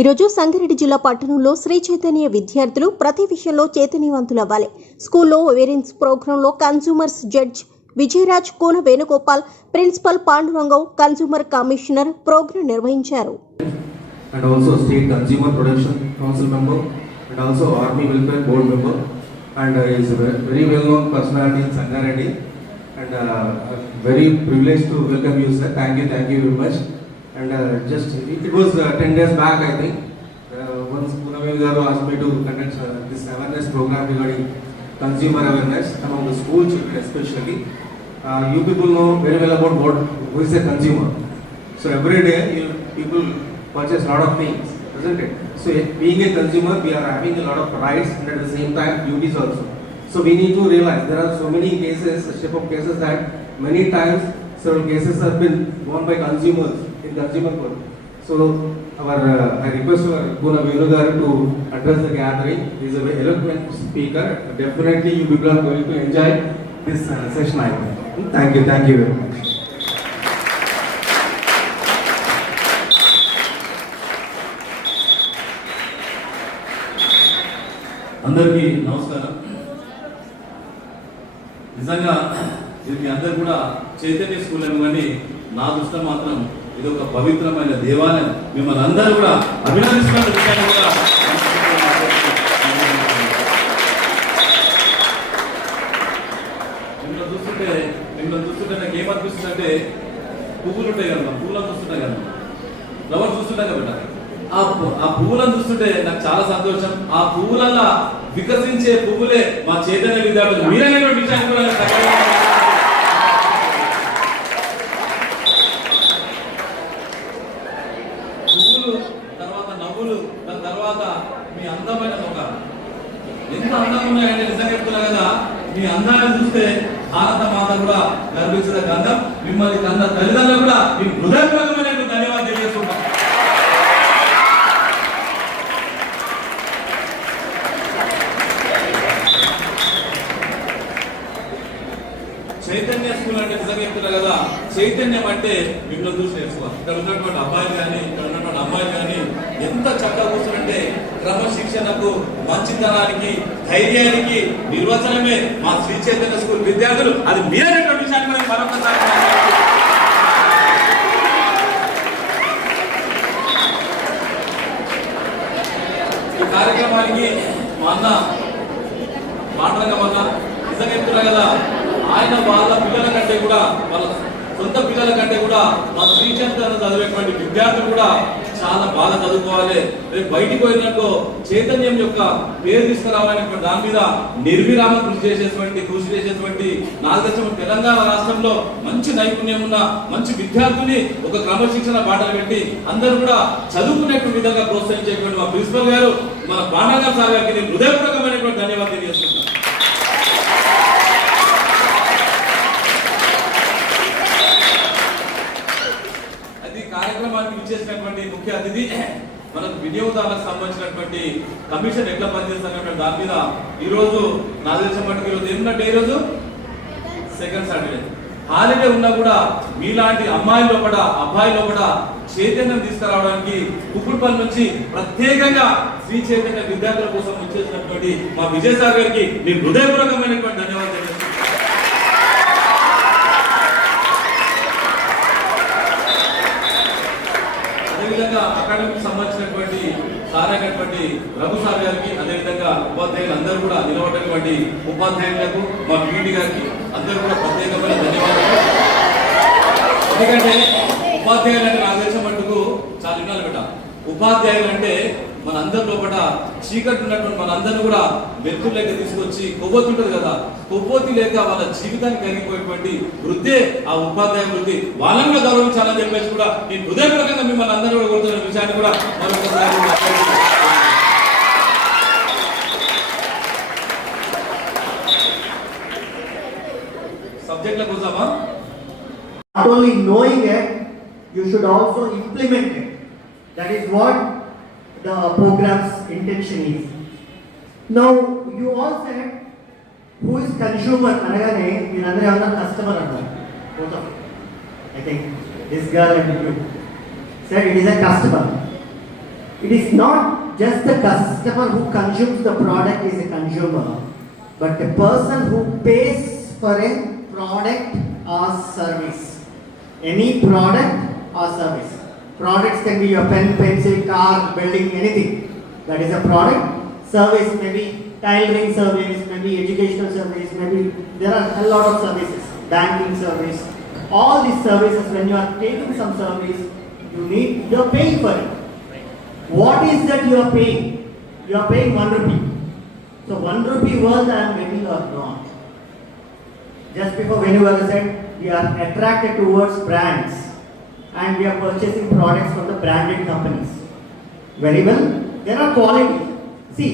ఈరోజు సంగారెడ్డి జిల్లా పట్టణంలో శ్రీ చైతన్య విద్యార్థులు ప్రతి విషయంలో చైతన్యవంతులవ్వాలి. స్కూల్లో అవేరెన్స్ ప్రోగ్రాంలో consumers judge Vijayaraj Kona Venugopal principal Pandurangam consumer commissioner programme నిర్వహించారు. And uh, just it, it was uh, 10 days back I think uh, once Punavel garu asked me to conduct uh, this awareness program regarding consumer awareness among the school children especially uh, you people know very well about what who is a consumer so every day you people purchase a lot of things, isn't it? So eh, being a consumer, we are having a lot of rights and at the same time duties also. So we need to realize there are so many cases, step of cases that many times several cases have been won by consumers in consumer court. So our uh, I request our Puna Vinodar to address the gathering. He is a very eloquent speaker. Definitely you people are going to enjoy this uh, session. I think. Thank you, thank you very much. అందరికీ నమస్కారం నిజంగా ఇది మీ అందరు కూడా Chaitanya school అని కానీ నా దృష్టిలో మాత్రం ఇది ఒక పవిత్రమైన దేవాలయం. మిమ్మల్ని అందరూ కూడా అభినందిస్తున్న మిమ్మల్ని చూస్తుంటే మిమ్మల్ని చూస్తుంటే నాకు ఏమనిపిస్తుంది అంటే పువ్వులు ఉంటాయి కదా పువ్వులను చూస్తుంటాం కదా ఫ్లవర్స్ చూస్తుంటాం కదా ఆ ఆ పువ్వులను చూస్తుంటే నాకు చాలా సంతోషం. ఆ పువ్వులల్లా వికసించే పువ్వులే మా చైతన్య విద్యార్థులు. మీరైనటువంటి విషయాన్ని కూడా నాకు చక్కగా పువ్వులు తర్వాత నవ్వులు దాని తర్వాత మీ అందమైన ముఖాలు ఎంత అందంగా ఉన్నాయంటే నిజంగా చెప్తున్నా కదా మీ అందాన్ని చూస్తే భారత మాత కూడా గర్వించిన గంధం మిమ్మల్ని కన్న తల్లిదండ్రులు కూడా మీ హృదయపూర్వకమైన ధన్యవాదాలు తెలియజేస్తున్నాం చైతన్య స్కూల్ అంటే నిజంగా చెప్తున్నా కదా చైతన్యం అంటే మిమ్మల్ని చూసి నేర్చుకోవాలి. ఇక్కడ ఉన్నటువంటి అబ్బాయిలు కానీ ఇక్కడ ఉన్నటువంటి అమ్మాయిలు కానీ ఎంత చక్కగా కూర్చుంటే క్రమశిక్షణకు మంచితనానికి ధైర్యానికి నిర్వచనమే మా శ్రీ చైతన్య స్కూల్ విద్యార్థులు. అది మీరైనటువంటి విషయాన్ని మరొకసారి ఈ కార్యక్రమానికి మా అన్న మాట్లాడగమన్న నిజంగా కదా ఆయన వాళ్ళ పిల్లల కంటే కూడా వాళ్ళ సొంత పిల్లల కంటే కూడా మా శ్రీచంద్ర చదివేటువంటి విద్యార్థులు కూడా చాలా బాగా చదువుకోవాలి. రేపు బయటికి పోయినట్టు చైతన్యం యొక్క పేరు తీసుకురావాలనేటువంటి దాని మీద నిర్విరామ కృషి చేసేటువంటి కృషి చేసేటువంటి నాలుగు తెలంగాణ రాష్ట్రంలో మంచి నైపుణ్యం ఉన్న మంచి విద్యార్థిని ఒక క్రమశిక్షణ బాటలు పెట్టి అందరూ కూడా చదువుకునేటువంటి విధంగా ప్రోత్సహించేటువంటి మా ప్రిన్సిపల్ గారు మన బాణాగారు సార్ గారికి నేను హృదయపూర్వకమైనటువంటి ధన్యవాదాలు తెలియజేస్తున్నాను. అది కార్యక్రమానికి ఇచ్చేసినటువంటి ముఖ్య అతిథి మనకు వినియోగదారులకు సంబంధించినటువంటి కమిషన్ ఎట్లా పనిచేస్తున్నటువంటి దాని మీద ఈ రోజు నా తెలిసిన మటుకు ఈరోజు ఏంటంటే ఈ రోజు సెకండ్ సాటర్డే. హాలిడే ఉన్నా కూడా మీలాంటి అమ్మాయి లోపల అబ్బాయి లోపల చైతన్యం తీసుకురావడానికి కుకుడుపల్లి నుంచి ప్రత్యేకంగా శ్రీ చైతన్య విద్యార్థుల కోసం వచ్చేసినటువంటి మా విజయసాగర్ గారికి మీ హృదయపూర్వకమైనటువంటి ధన్యవాదాలు తెలియజేస్తున్నాను. అదేవిధంగా అకాడమిక్ సంబంధించినటువంటి సార్ అయినటువంటి రఘు సార్ గారికి అదేవిధంగా ఉపాధ్యాయులు అందరూ కూడా నిలబడినటువంటి ఉపాధ్యాయులకు మా పీటీ గారికి అందరూ కూడా ప్రత్యేకమైన ధన్యవాదాలు. ఎందుకంటే ఉపాధ్యాయులు అంటే నాకు తెలిసిన మట్టుకు చాలా వినాలి బిడ్డ. ఉపాధ్యాయులు అంటే మన అందరి లోపల చీకటి ఉన్నటువంటి మన అందరిని కూడా వెలుతురు లేక తీసుకొచ్చి కొవ్వొత్తి ఉంటుంది కదా. కొవ్వొత్తి లేక వాళ్ళ జీవితానికి కలిగిపోయేటువంటి వృద్ధే ఆ ఉపాధ్యాయ వృద్ధి. వాళ్ళని గౌరవించాలని చెప్పేసి కూడా ఈ హృదయపూర్వకంగా మిమ్మల్ని అందరూ కూడా కోరుతున్న విషయాన్ని కూడా మరొకసారి సబ్జెక్ట్ల కోసమా? Not only knowing it you should also implement it that is what the program's intention is. Now, you all said, who is consumer? అనగానే మీరందరూ ఏమన్నా కస్టమర్ అన్నారు both of you. I think this girl and you said it is a customer. it is not just the customer who consumes the product is a consumer, but the person who pays for a product or service. Any product or service. Products can be your pen, pencil, car, building, anything. That is a product. Service maybe tailoring service, maybe educational service, maybe there are a lot of services. Banking service. All these services, when you are taking some service, you need, you are paying for it. What is that you are paying? You are paying one rupee. So one rupee worth I am getting or not? Just before Venuvala said, we are attracted towards brands and we are purchasing products from the branded companies. Very well, there are quality See,